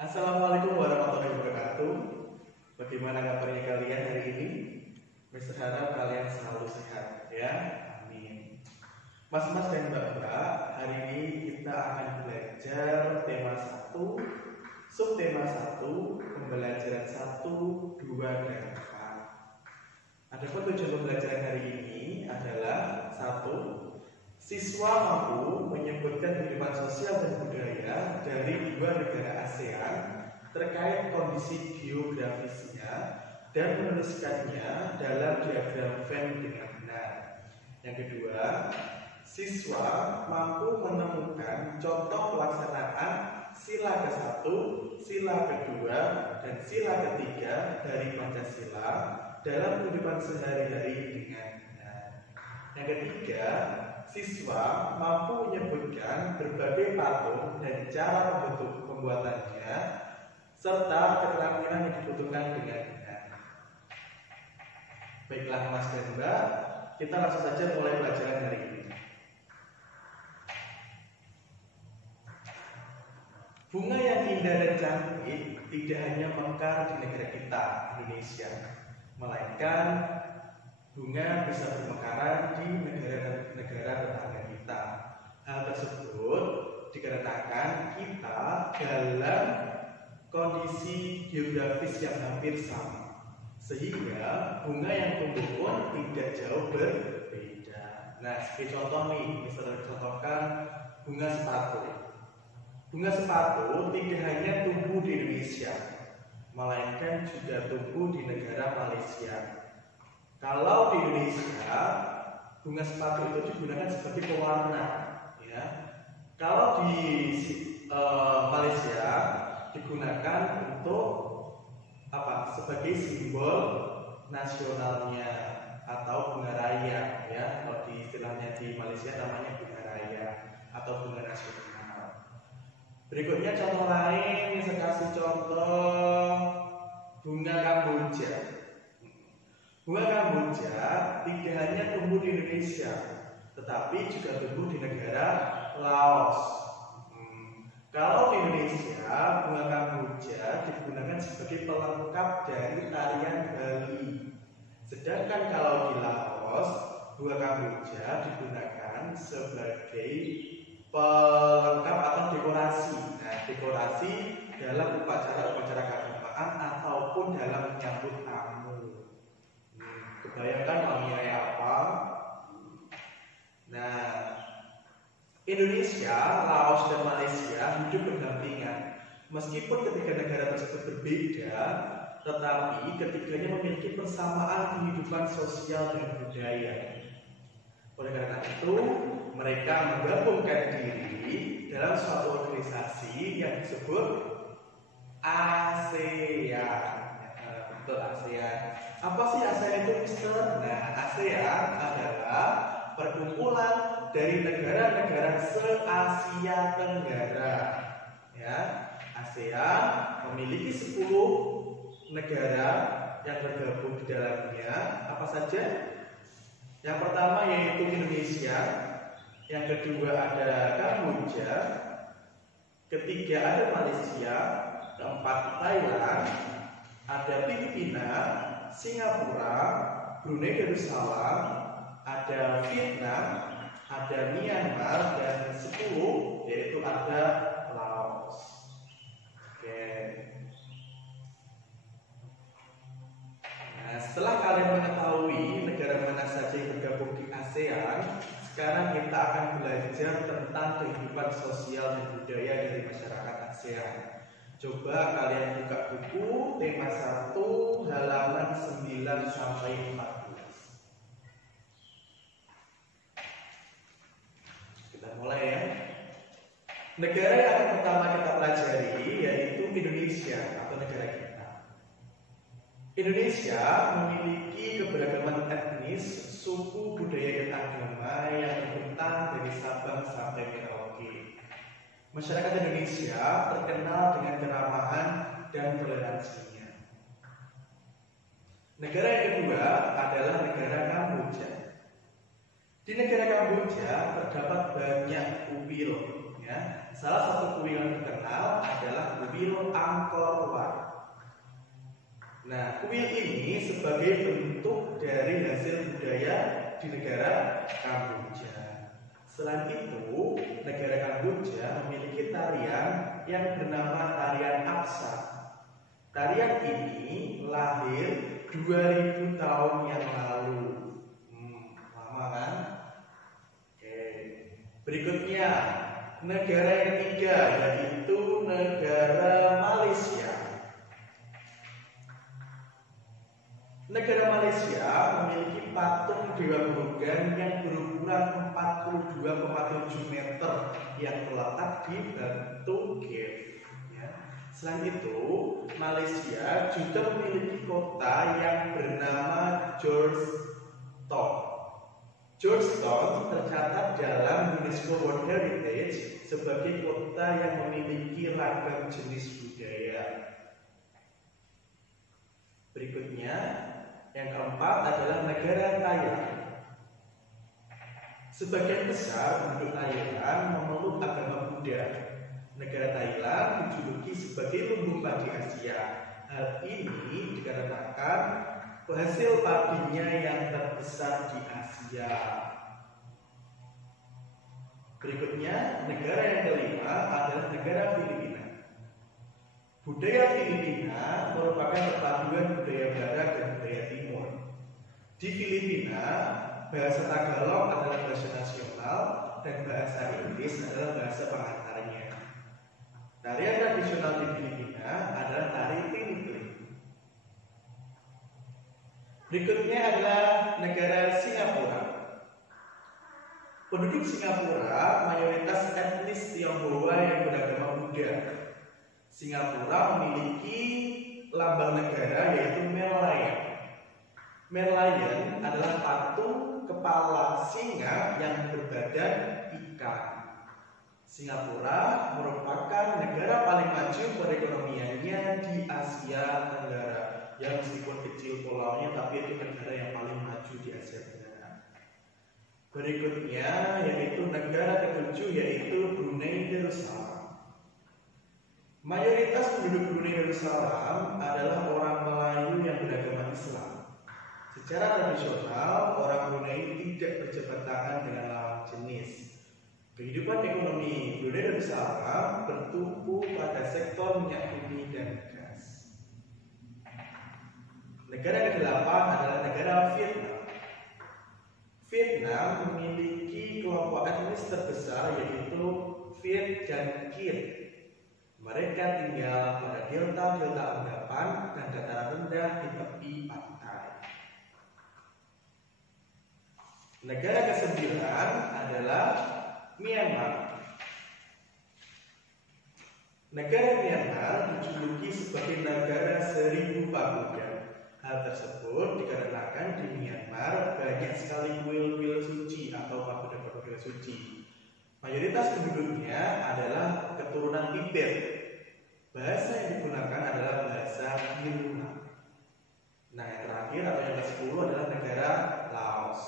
Assalamualaikum warahmatullahi wabarakatuh. Bagaimana kabarnya kalian hari ini? Mister harap kalian selalu sehat ya. Amin. Mas-mas dan mbak-mbak, hari ini kita akan belajar tema 1, subtema 1, pembelajaran 1, 2, dan 4. Adapun tujuan pembelajaran hari ini adalah 1. Siswa mampu menyebutkan kehidupan sosial dan budaya dari 2 negara ASEAN terkait kondisi geografisnya dan menuliskannya dalam diagram Venn dengan benar. Yang kedua, siswa mampu menemukan contoh pelaksanaan sila ke-1, sila kedua, dan sila ketiga dari Pancasila dalam kehidupan sehari-hari dengan benar. Yang ketiga, siswa mampu menyebutkan berbagai patung dan cara pembuatannya serta keterampilan yang dibutuhkan dengan benar. Baiklah Mas dan Mbak, kita langsung saja mulai pelajaran hari ini. Bunga yang indah dan cantik tidak hanya mekar di negara kita, Indonesia, melainkan bunga bisa bermekaran di negara-negara tetangga kita. Hal tersebut dikarenakan kita dalam kondisi geografis yang hampir sama, sehingga bunga yang tumbuh pun tidak jauh berbeda. Nah, sebagai contoh nih, misalnya contohkan bunga sepatu. Bunga sepatu tidak hanya tumbuh di Indonesia, melainkan juga tumbuh di negara Malaysia. Kalau di Indonesia, bunga sepatu itu digunakan sebagai pewarna, ya. Kalau di Malaysia digunakan untuk apa? Sebagai simbol nasionalnya atau bunga raya, ya. Kalau di istilahnya di Malaysia namanya bunga raya atau bunga nasional. Berikutnya contoh lain, saya kasih contoh bunga Kamboja. Bunga Kamboja tidak hanya tumbuh di Indonesia, tetapi juga tumbuh di negara Laos. Kalau di Indonesia, bunga Kamboja digunakan sebagai pelengkap dari tarian Bali. Sedangkan kalau di Laos, bunga Kamboja digunakan sebagai pelengkap atau dekorasi. Nah, dekorasi dalam upacara-upacara keagamaan ataupun dalam menyambut tamu. Kebayangkan wanginya kayak apa? Nah, Indonesia, Laos, dan Malaysia hidup berdampingan. Meskipun ketiga negara tersebut berbeda, tetapi ketiganya memiliki persamaan kehidupan sosial dan budaya. Oleh karena itu, mereka menggabungkan diri dalam suatu organisasi yang disebut ASEAN. Betul, ASEAN. Apa sih ASEAN itu, Mister? Nah, ASEAN adalah perkumpulan dari negara-negara se-Asia Tenggara. Ya, ASEAN memiliki 10 negara yang tergabung di dalamnya. Apa saja? Yang pertama yaitu Indonesia, yang kedua ada Kamboja, ketiga ada Malaysia, keempat Thailand, ada Filipina, Singapura, Brunei Darussalam, ada Vietnam, ada Myanmar, dan 10 yaitu ada Laos. Oke. Nah, setelah kalian mengetahui negara mana saja yang tergabung di ASEAN, sekarang kita akan belajar tentang kehidupan sosial dan budaya dari masyarakat ASEAN. Coba kalian buka buku tema 1 halaman 9 sampai 14. Kita mulai ya. Negara yang pertama kita pelajari yaitu Indonesia atau negara kita. Indonesia memiliki keberagaman etnis, suku, budaya, dan agama yang terbentang dari Sabang sampai Merauke. Masyarakat Indonesia terkenal dengan keramahan dan toleransinya. Negara yang kedua adalah negara Kamboja. Di negara Kamboja terdapat banyak kuil. Ya. Salah satu kuil yang terkenal adalah kuil kuil Angkor Wat. Nah, kuil ini sebagai bentuk dari hasil budaya di negara Kamboja. Selain itu, negara Kamboja memiliki tarian yang bernama tarian Aksa. Tarian ini lahir 2000 tahun yang lalu. Lama kan? Oke. Berikutnya, negara yang ketiga yaitu negara Malaysia. Negara Malaysia memiliki patung Dewa Grogan yang berukuran 42,7 meter yang terletak di Batu Cave. Selain itu, Malaysia juga memiliki kota yang bernama Georgetown. Georgetown tercatat dalam UNESCO World Heritage sebagai kota yang memiliki ragam jenis budaya. Berikutnya, yang keempat adalah negara Thailand. Sebagian besar penduduk Thailand memeluk agama Buddha. Negara Thailand dijuluki sebagai lumbung padi Asia. Hal ini dikarenakan hasil padinya yang terbesar di Asia. Berikutnya, negara yang kelima adalah negara Filipina. Budaya Filipina merupakan perpaduan budaya barat dan budaya timur. Di Filipina, bahasa Tagalog adalah bahasa nasional dan bahasa Inggris adalah bahasa pengantarnya. Tarian tradisional di Filipina adalah tari Tinikling. Berikutnya adalah negara Singapura. Penduduk Singapura mayoritas etnis Tionghoa yang beragama Buddha. Singapura memiliki lambang negara yaitu Merlion. Merlion adalah patung kepala singa yang berbadan ikan. Singapura merupakan negara paling maju perekonomiannya di Asia Tenggara. Ya, meskipun kecil pulaunya, tapi itu negara yang paling maju di Asia Tenggara. Berikutnya yaitu negara ketujuh yaitu Brunei Darussalam. Mayoritas penduduk Brunei Darussalam adalah orang Melayu yang beragama Islam. Secara tradisional, orang Brunei tidak berjabat tangan dengan lawan jenis. Kehidupan ekonomi Brunei Darussalam bertumpu pada sektor minyak bumi dan gas. Negara ke-8 adalah negara Vietnam. Vietnam memiliki kelompok etnis terbesar yaitu Viet dan Kiet. Mereka tinggal pada delta endapan dan dataran rendah di tepi pantai. Negara ke-9 adalah Myanmar. Negara Myanmar dijuluki sebagai negara 1000 pagoda. Hal tersebut dikarenakan di Myanmar banyak sekali kuil-kuil suci atau pagoda-pagoda suci. Mayoritas penduduknya adalah keturunan Tibet. Bahasa yang digunakan adalah bahasa Yunani. Nah, yang terakhir atau yang ke-10 adalah negara Laos.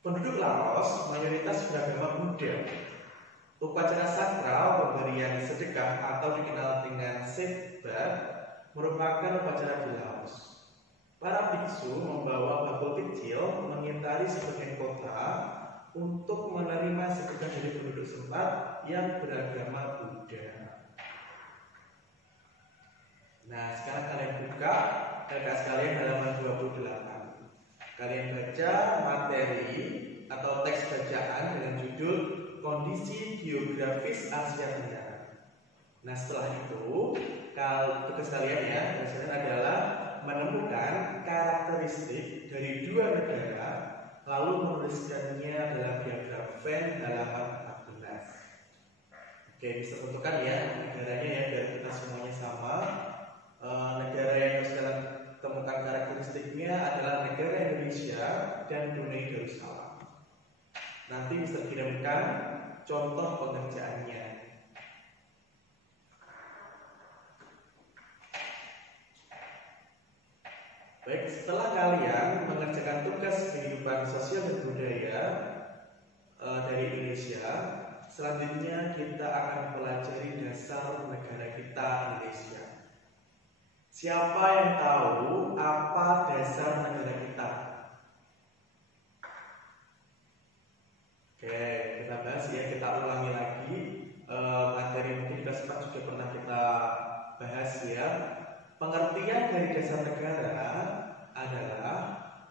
Penduduk Laos mayoritas beragama Buddha. Upacara sakral pemberian sedekah atau dikenal dengan setbat merupakan upacara di Laos. Para biksu membawa bakul kecil mengitari sebagian kota untuk menerima sedekah dari penduduk setempat yang beragama Buddha. Nah, sekarang kalian buka LKS kalian halaman 28. Kalian baca materi atau teks bacaan dengan judul Kondisi Geografis Asia Tenggara. Nah, setelah itu, tugas kalian ya, adalah menemukan karakteristik dari dua negara, lalu menuliskannya dalam diagram Venn halaman 14. Oke, bisa tentukan ya negaranya ya, biar kita semuanya sama. Negara yang harus kalian temukan karakteristiknya adalah negara Indonesia dan Brunei Darussalam. Nanti bisa kirimkan contoh pengerjaannya. Baik, setelah kalian mengerjakan tugas kehidupan sosial dan budaya dari Indonesia, selanjutnya kita akan mempelajari dasar negara kita, Indonesia. Siapa yang tahu apa dasar negara kita? Oke, kita bahas ya, kita ulangi lagi materi mungkin kita sempat juga pernah kita bahas ya. Pengertian dari dasar negara adalah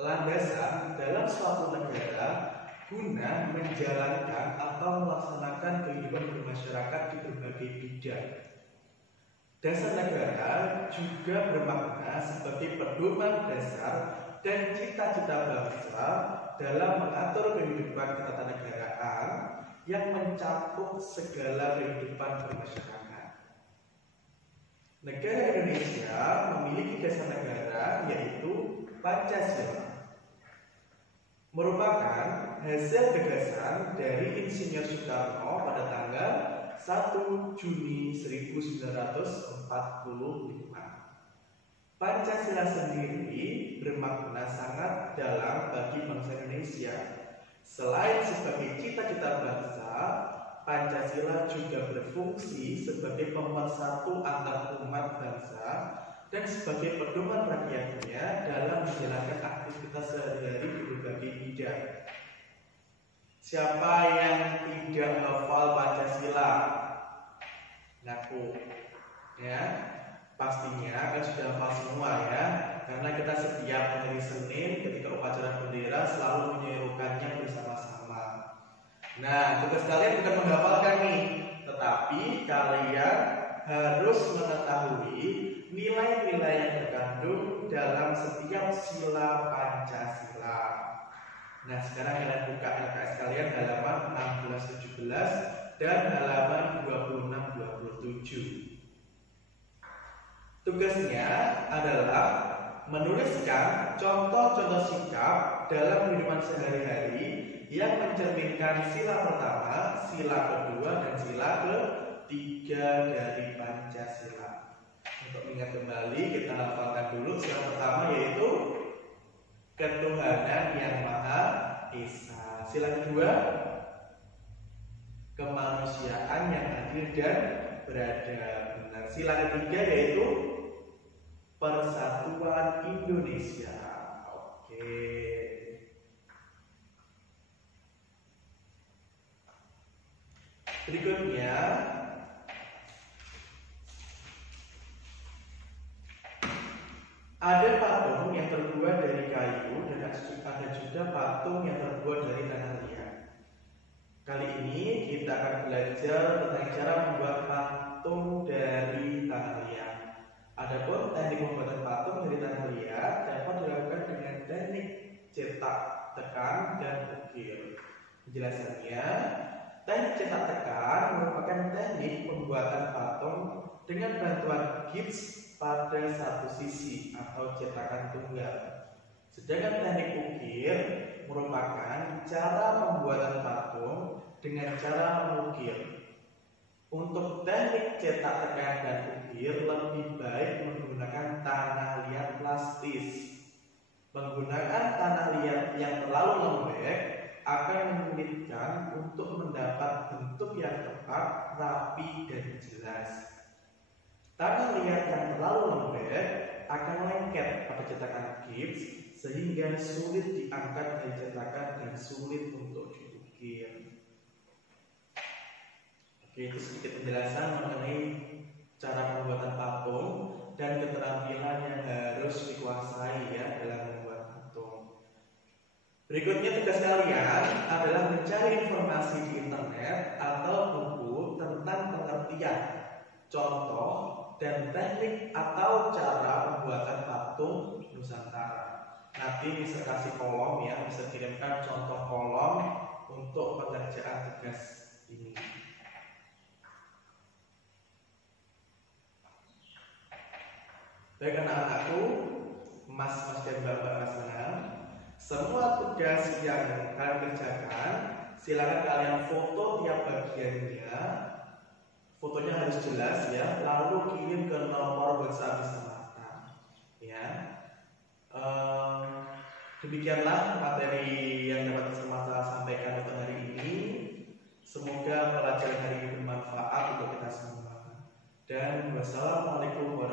landasan dalam suatu negara guna menjalankan atau melaksanakan kehidupan bermasyarakat di berbagai bidang. Dasar negara juga bermakna sebagai pedoman dasar dan cita-cita bangsa dalam mengatur kehidupan ketatanegaraan yang mencakup segala kehidupan bermasyarakat. Negara Indonesia memiliki dasar negara yaitu Pancasila, merupakan hasil gagasan dari Insinyur Soekarno pada tanggal 1 Juni 1945. Pancasila sendiri bermakna sangat dalam bagi bangsa Indonesia. Selain sebagai cita-cita bangsa, Pancasila juga berfungsi sebagai pemersatu antar umat bangsa dan sebagai pedoman rakyatnya dalam menjalankan aktivitas sehari-hari di berbagai bidang. Siapa yang tidak hafal Pancasila? Ngaku, ya. Pastinya kan sudah hafal semua ya, karena kita setiap hari Senin ketika upacara bendera selalu menyerukannya bersama-sama. Nah, tugas kalian bukan menghafalkan nih, tetapi kalian harus mengetahui nilai-nilai yang terkandung dalam setiap sila Pancasila. Nah, sekarang kalian buka LKS kalian halaman 16-17 dan halaman 26-27. Tugasnya adalah menuliskan contoh-contoh sikap dalam kehidupan sehari-hari yang mencerminkan sila pertama, sila kedua, dan sila ketiga dari Pancasila. Untuk ingat kembali, kita hafalkan dulu. Sila pertama yaitu ketuhanan yang Maha Esa. Sila kedua, kemanusiaan yang adil dan beradab. Nah, sila ketiga yaitu persatuan Indonesia. Oke. Berikutnya ada patung yang terbuat dari kayu dan ada juga patung yang terbuat dari tanah liat. Kali ini kita akan belajar tentang cara membuat patung dari tanah liat. Adapun teknik pembuatan patung dari tanah liat dapat dilakukan dengan teknik cetak, tekan, dan ukir. Penjelasannya, teknik cetak tekan merupakan teknik pembuatan patung dengan bantuan gips pada satu sisi atau cetakan tunggal. Sedangkan teknik ukir merupakan cara pembuatan patung dengan cara mengukir. Untuk teknik cetak tekan dan ukir lebih baik menggunakan tanah liat plastis. Menggunakan tanah liat yang terlalu lembek akan menyulitkan untuk mendapat bentuk yang tepat, rapi, dan jelas. Tanah liat yang terlalu lembek akan lengket pada cetakan gips sehingga sulit diangkat dari cetakan dan sulit untuk diukir. Oke, itu sedikit penjelasan mengenai cara pembuatan patung dan keterampilan yang harus dikuasai ya dalam membuat patung. Berikutnya tugas kalian adalah mencari informasi di internet atau buku tentang pengertian, contoh, dan teknik atau cara pembuatan patung Nusantara. Nanti bisa kasih kolom ya, bisa kirimkan contoh kolom untuk pengerjaan tugas ini. Baik anak-anakku, mas-mas dan bapak senang, semua tugas yang kalian kerjakan, silakan kalian foto tiap bagiannya. Fotonya harus jelas ya, lalu kirim ke nomor WhatsApp semata. Ya, demikianlah materi yang dapat semata sampaikan untuk hari ini. Semoga pelajaran hari ini bermanfaat untuk kita semua. Dan wassalamualaikum warahmatullahi wabarakatuh.